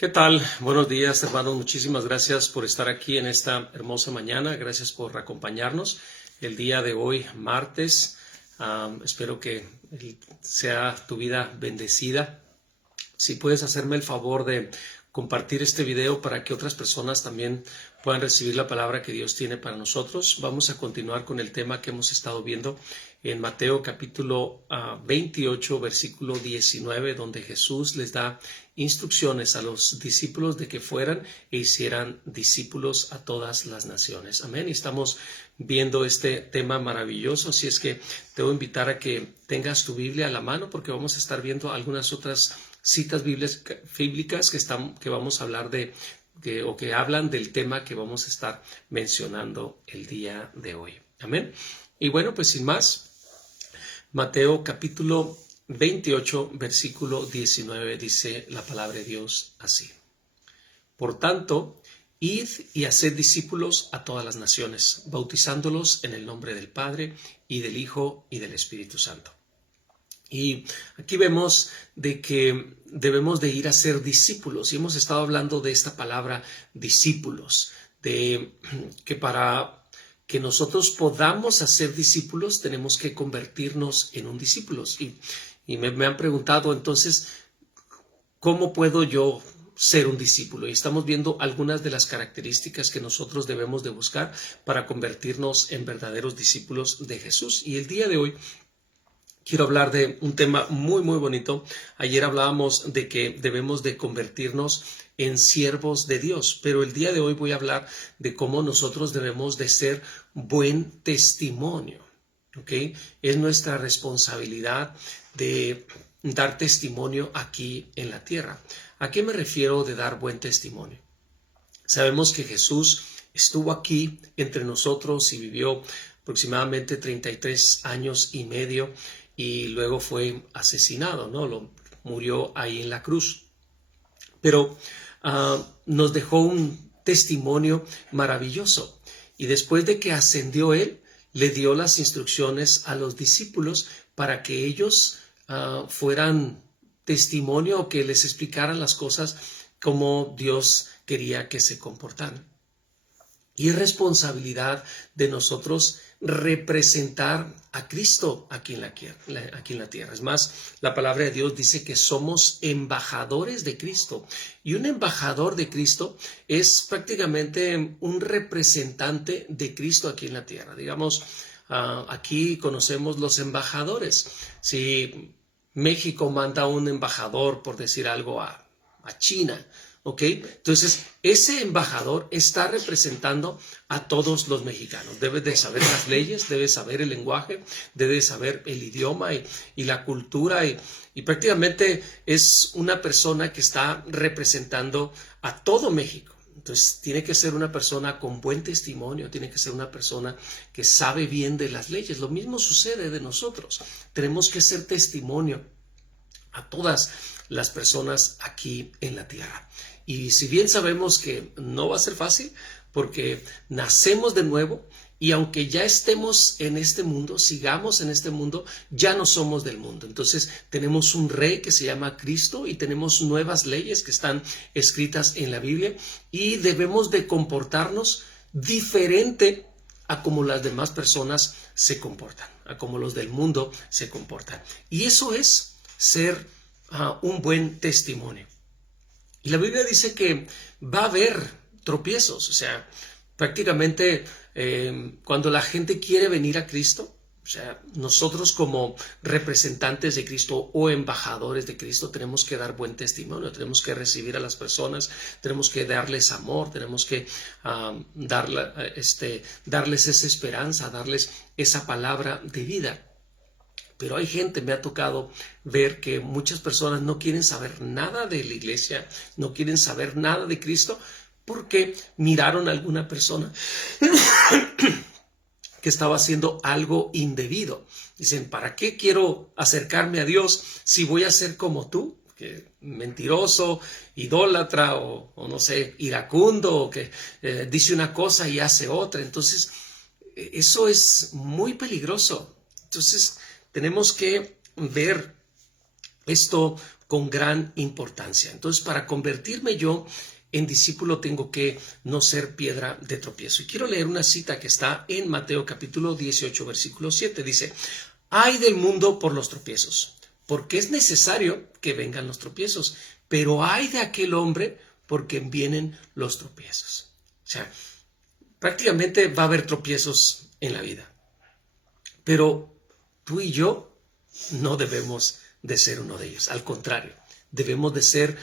¿Qué tal? Buenos días, hermanos. Muchísimas gracias por estar aquí en esta hermosa mañana. Gracias por acompañarnos el día de hoy, martes. Espero que sea tu vida bendecida. Si puedes hacerme el favor de compartir este video para que otras personas también puedan recibir la palabra que Dios tiene para nosotros. Vamos a continuar con el tema que hemos estado viendo en Mateo capítulo 28, versículo 19, donde Jesús les da instrucciones a los discípulos de que fueran e hicieran discípulos a todas las naciones. Amén. Y estamos viendo este tema maravilloso, así es que te voy a invitar a que tengas tu Biblia a la mano porque vamos a estar viendo algunas otras citas bíblicas que vamos a hablar o que hablan del tema que vamos a estar mencionando el día de hoy. Amén. Y bueno, pues sin más, Mateo capítulo 28, versículo 19 dice la palabra de Dios así. Por tanto, id y haced discípulos a todas las naciones, bautizándolos en el nombre del Padre y del Hijo y del Espíritu Santo. Y aquí vemos de que debemos de ir a ser discípulos y hemos estado hablando de esta palabra discípulos, de que para que nosotros podamos hacer discípulos tenemos que convertirnos en un discípulo. Y me han preguntado entonces, ¿cómo puedo yo ser un discípulo? Y estamos viendo algunas de las características que nosotros debemos de buscar para convertirnos en verdaderos discípulos de Jesús. Y el día de hoy quiero hablar de un tema muy bonito. Ayer hablábamos de que debemos de convertirnos en siervos de Dios, pero el día de hoy voy a hablar de cómo nosotros debemos de ser buen testimonio. ¿Ok? Es nuestra responsabilidad de dar testimonio aquí en la tierra. ¿A qué me refiero de dar buen testimonio? Sabemos que Jesús estuvo aquí entre nosotros y vivió aproximadamente 33 años y medio y luego fue asesinado, ¿no? Murió ahí en la cruz. Pero nos dejó un testimonio maravilloso. Y después de que ascendió él, le dio las instrucciones a los discípulos para que ellos fueran testimonio o que les explicaran las cosas como Dios quería que se comportaran. Y es responsabilidad de nosotros representar a Cristo aquí en la tierra. Es más, la palabra de Dios dice que somos embajadores de Cristo. Y un embajador de Cristo es prácticamente un representante de Cristo aquí en la tierra. Digamos, aquí conocemos los embajadores. Si México manda un embajador, por decir algo, a China, ¿ok? Entonces, ese embajador está representando a todos los mexicanos. Debe de saber las leyes, debe saber el lenguaje, debe saber el idioma y la cultura y prácticamente es una persona que está representando a todo México. Entonces, tiene que ser una persona con buen testimonio, tiene que ser una persona que sabe bien de las leyes. Lo mismo sucede de nosotros. Tenemos que ser testimonio a todas las personas aquí en la tierra. Y si bien sabemos que no va a ser fácil, porque nacemos de nuevo y aunque ya estemos en este mundo, sigamos en este mundo, ya no somos del mundo. Entonces tenemos un rey que se llama Cristo y tenemos nuevas leyes que están escritas en la Biblia y debemos de comportarnos diferente a como las demás personas se comportan, a como los del mundo se comportan. Y eso es ser un buen testimonio. Y la Biblia dice que va a haber tropiezos, o sea, prácticamente cuando la gente quiere venir a Cristo, o sea, nosotros como representantes de Cristo o embajadores de Cristo tenemos que dar buen testimonio, tenemos que recibir a las personas, tenemos que darles amor, tenemos que darles esa esperanza, darles esa palabra de vida. Pero hay gente, me ha tocado ver que muchas personas no quieren saber nada de la iglesia, no quieren saber nada de Cristo porque miraron a alguna persona que estaba haciendo algo indebido. Dicen, ¿para qué quiero acercarme a Dios si voy a ser como tú? Que mentiroso, idólatra o no sé, iracundo, o que dice una cosa y hace otra. Entonces, eso es muy peligroso. Entonces, tenemos que ver esto con gran importancia. Entonces, para convertirme yo en discípulo tengo que no ser piedra de tropiezo. Y quiero leer una cita que está en Mateo capítulo 18, versículo 7. Dice, ay del mundo por los tropiezos, porque es necesario que vengan los tropiezos, pero ay de aquel hombre por quien vienen los tropiezos. O sea, prácticamente va a haber tropiezos en la vida, pero tú y yo no debemos de ser uno de ellos. Al contrario, debemos de ser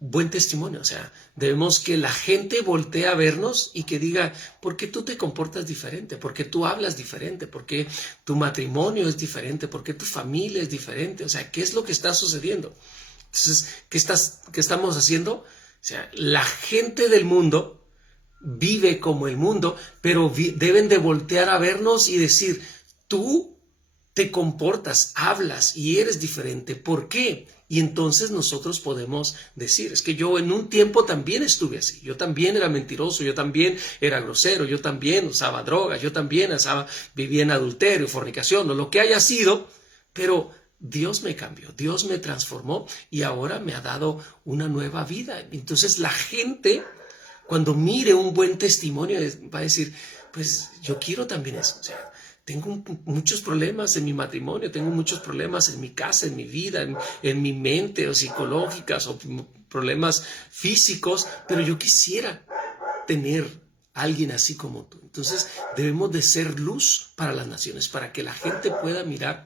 buen testimonio. O sea, debemos que la gente voltee a vernos y que diga, ¿por qué tú te comportas diferente? ¿Por qué tú hablas diferente? ¿Por qué tu matrimonio es diferente? ¿Por qué tu familia es diferente? O sea, ¿qué es lo que está sucediendo? Entonces, ¿qué estamos haciendo? O sea, la gente del mundo vive como el mundo, pero deben de voltear a vernos y decir, tú te comportas, hablas y eres diferente. ¿Por qué? Y entonces nosotros podemos decir, es que yo en un tiempo también estuve así, yo también era mentiroso, yo también era grosero, yo también usaba drogas, yo también vivía en adulterio, fornicación o lo que haya sido, pero Dios me cambió, Dios me transformó y ahora me ha dado una nueva vida. Entonces la gente, cuando mire un buen testimonio, va a decir, pues yo quiero también eso. O sea, tengo muchos problemas en mi matrimonio, tengo muchos problemas en mi casa, en mi vida, en mi mente, o psicológicas, o problemas físicos, pero yo quisiera tener a alguien así como tú. Entonces debemos de ser luz para las naciones, para que la gente pueda mirar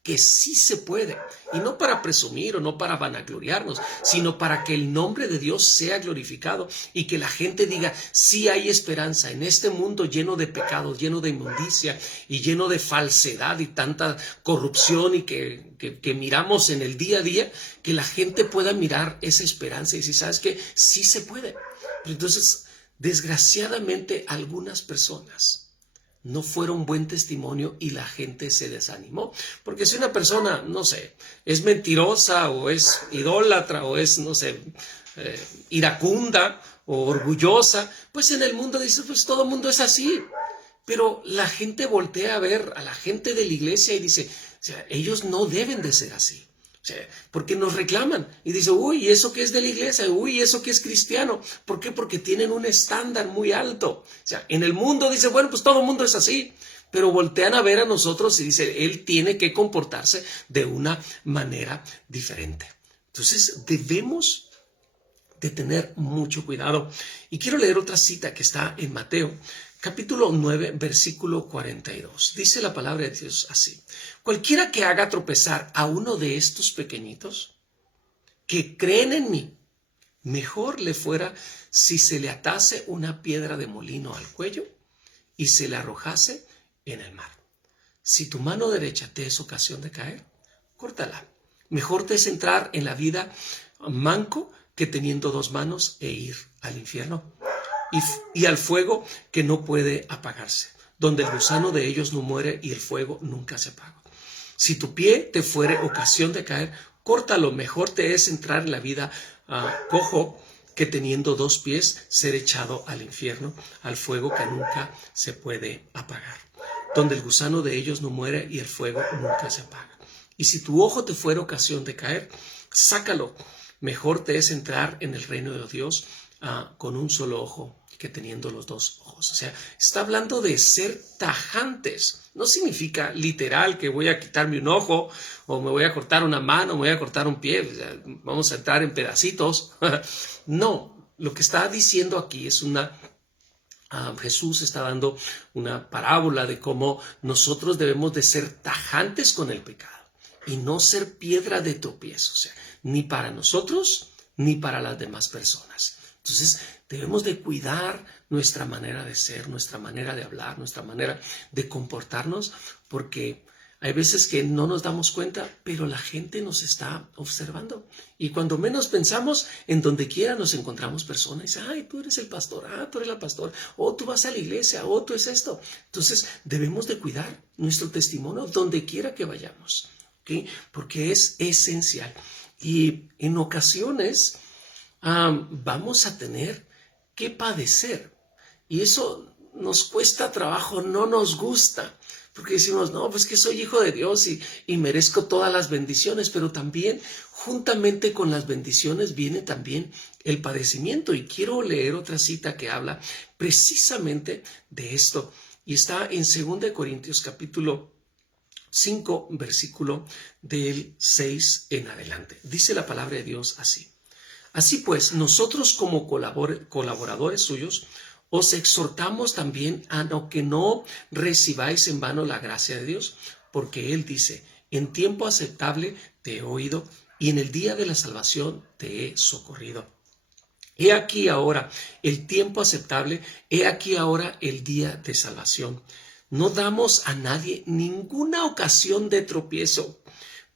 que sí se puede, y no para presumir o no para vanagloriarnos, sino para que el nombre de Dios sea glorificado y que la gente diga, sí hay esperanza en este mundo lleno de pecados, lleno de inmundicia y lleno de falsedad y tanta corrupción y que miramos en el día a día, que la gente pueda mirar esa esperanza y decir, ¿sabes qué? Sí se puede. Pero entonces, desgraciadamente, algunas personas no fueron buen testimonio y la gente se desanimó. Porque si una persona, no sé, es mentirosa o es idólatra o es, no sé, iracunda o orgullosa, pues en el mundo dice, pues todo el mundo es así. Pero la gente voltea a ver a la gente de la iglesia y dice, o sea, ellos no deben de ser así. O sea, porque nos reclaman y dice, uy, ¿eso qué es de la iglesia? Uy, ¿eso qué es cristiano? ¿Por qué? Porque tienen un estándar muy alto. O sea, en el mundo dice, bueno, pues todo el mundo es así, pero voltean a ver a nosotros y dice, él tiene que comportarse de una manera diferente. Entonces, debemos de tener mucho cuidado. Y quiero leer otra cita que está en Mateo, capítulo 9, versículo 42. Dice la palabra de Dios así. Cualquiera que haga tropezar a uno de estos pequeñitos que creen en mí, mejor le fuera si se le atase una piedra de molino al cuello y se le arrojase en el mar. Si tu mano derecha te es ocasión de caer, córtala. Mejor te es entrar en la vida manco que teniendo dos manos e ir al infierno y al fuego que no puede apagarse, donde el gusano de ellos no muere y el fuego nunca se apaga. Si tu pie te fuere ocasión de caer, córtalo. Mejor te es entrar en la vida cojo que teniendo dos pies ser echado al infierno, al fuego que nunca se puede apagar, donde el gusano de ellos no muere y el fuego nunca se apaga. Y si tu ojo te fuera ocasión de caer, sácalo. Mejor te es entrar en el reino de Dios con un solo ojo que teniendo los dos ojos. O sea, está hablando de ser tajantes. No significa literal que voy a quitarme un ojo o me voy a cortar una mano, me voy a cortar un pie, o sea, vamos a entrar en pedacitos. No, lo que está diciendo aquí es Jesús está dando una parábola de cómo nosotros debemos de ser tajantes con el pecado y no ser piedra de tropiezo, o sea, ni para nosotros ni para las demás personas. Entonces debemos de cuidar nuestra manera de ser, nuestra manera de hablar, nuestra manera de comportarnos, porque hay veces que no nos damos cuenta, pero la gente nos está observando. Y cuando menos pensamos, en donde quiera nos encontramos personas y dicen, ay, tú eres el pastor, tú eres la pastora, o tú vas a la iglesia, o tú es esto. Entonces debemos de cuidar nuestro testimonio donde quiera que vayamos, ¿okay? Porque es esencial. Y en ocasiones vamos a tener que padecer. Y eso nos cuesta trabajo, no nos gusta. porque decimos, no, pues que soy hijo de Dios y merezco todas las bendiciones, pero también juntamente con las bendiciones viene también el padecimiento. Y quiero leer otra cita que habla precisamente de esto. Y está en 2 Corintios capítulo 5, versículo del 6 en adelante. Dice la palabra de Dios así. Así pues, nosotros como colaboradores suyos, os exhortamos también a que no recibáis en vano la gracia de Dios, porque Él dice, en tiempo aceptable te he oído y en el día de la salvación te he socorrido. He aquí ahora el tiempo aceptable, he aquí ahora el día de salvación. No damos a nadie ninguna ocasión de tropiezo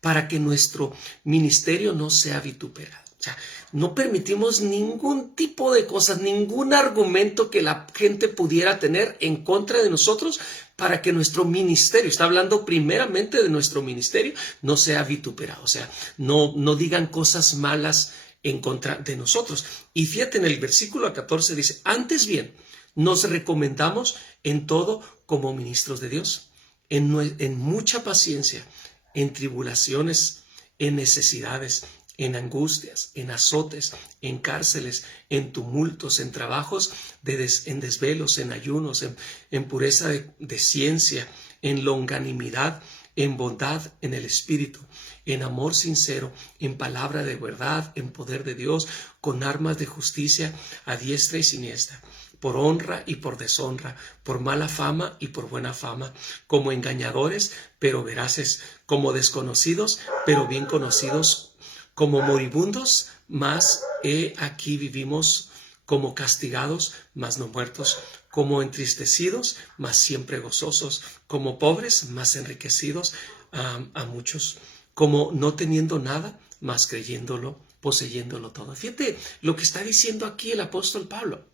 para que nuestro ministerio no sea vituperado. O sea, no permitimos ningún tipo de cosas, ningún argumento que la gente pudiera tener en contra de nosotros para que nuestro ministerio, está hablando primeramente de nuestro ministerio, no sea vituperado. O sea, no digan cosas malas en contra de nosotros. Y fíjate, en el versículo 14 dice, antes bien, nos recomendamos en todo como ministros de Dios, en mucha paciencia, en tribulaciones, en necesidades, en angustias, en azotes, en cárceles, en tumultos, en trabajos, en desvelos, en ayunos, en pureza de ciencia, en longanimidad, en bondad, en el espíritu, en amor sincero, en palabra de verdad, en poder de Dios, con armas de justicia a diestra y siniestra, por honra y por deshonra, por mala fama y por buena fama, como engañadores, pero veraces, como desconocidos, pero bien conocidos, como moribundos, mas aquí vivimos, como castigados, mas no muertos, como entristecidos, mas siempre gozosos, como pobres, mas enriquecidos a muchos, como no teniendo nada, mas creyéndolo, poseyéndolo todo. Fíjate lo que está diciendo aquí el apóstol Pablo.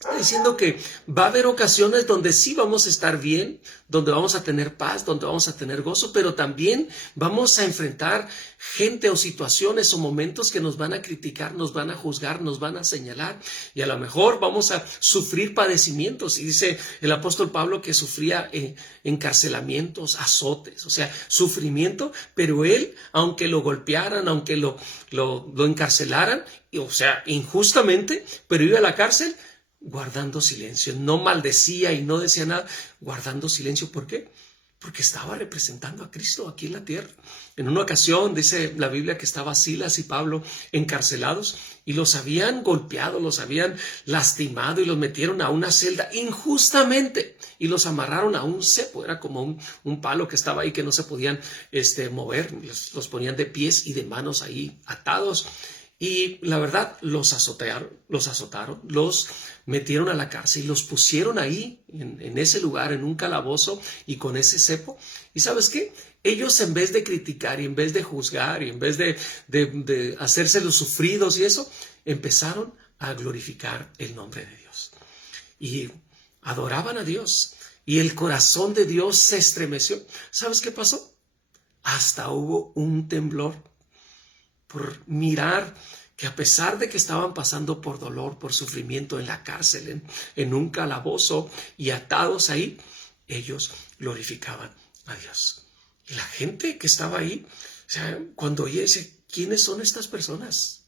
Está diciendo que va a haber ocasiones donde sí vamos a estar bien, donde vamos a tener paz, donde vamos a tener gozo, pero también vamos a enfrentar gente o situaciones o momentos que nos van a criticar, nos van a juzgar, nos van a señalar y a lo mejor vamos a sufrir padecimientos. Y dice el apóstol Pablo que sufría encarcelamientos, azotes, o sea, sufrimiento, pero él, aunque lo golpearan, aunque lo encarcelaran, o sea, injustamente, pero iba a la cárcel, guardando silencio, no maldecía y no decía nada, guardando silencio. ¿Por qué? Porque estaba representando a Cristo aquí en la tierra. En una ocasión dice la Biblia que estaban Silas y Pablo encarcelados y los habían golpeado, los habían lastimado y los metieron a una celda injustamente y los amarraron a un cepo, era como un palo que estaba ahí que no se podían mover, los ponían de pies y de manos ahí atados. Y la verdad, los azotaron, los metieron a la cárcel y los pusieron ahí, en ese lugar, en un calabozo y con ese cepo. ¿Y sabes qué? Ellos, en vez de criticar y en vez de juzgar y en vez de hacerse los sufridos y eso, empezaron a glorificar el nombre de Dios. Y adoraban a Dios. Y el corazón de Dios se estremeció. ¿Sabes qué pasó? Hasta hubo un temblor por mirar que a pesar de que estaban pasando por dolor, por sufrimiento en la cárcel, en un calabozo y atados ahí, ellos glorificaban a Dios. Y la gente que estaba ahí, o sea, cuando oye, dice, ¿quiénes son estas personas?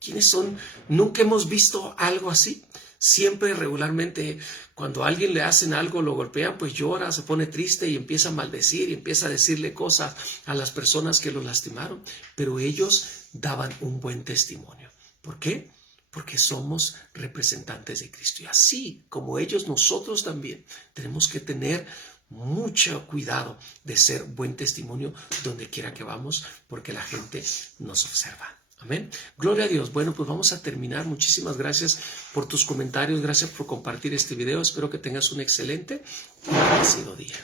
¿Quiénes son? Nunca hemos visto algo así. Siempre, regularmente, cuando a alguien le hacen algo, lo golpean, pues llora, se pone triste y empieza a maldecir y empieza a decirle cosas a las personas que lo lastimaron. Pero ellos daban un buen testimonio. ¿Por qué? Porque somos representantes de Cristo. Y así como ellos, nosotros también tenemos que tener mucho cuidado de ser buen testimonio donde quiera que vamos, porque la gente nos observa. Amén. Gloria a Dios. Bueno, pues vamos a terminar. Muchísimas gracias por tus comentarios. Gracias por compartir este video. Espero que tengas un excelente y bendecido día.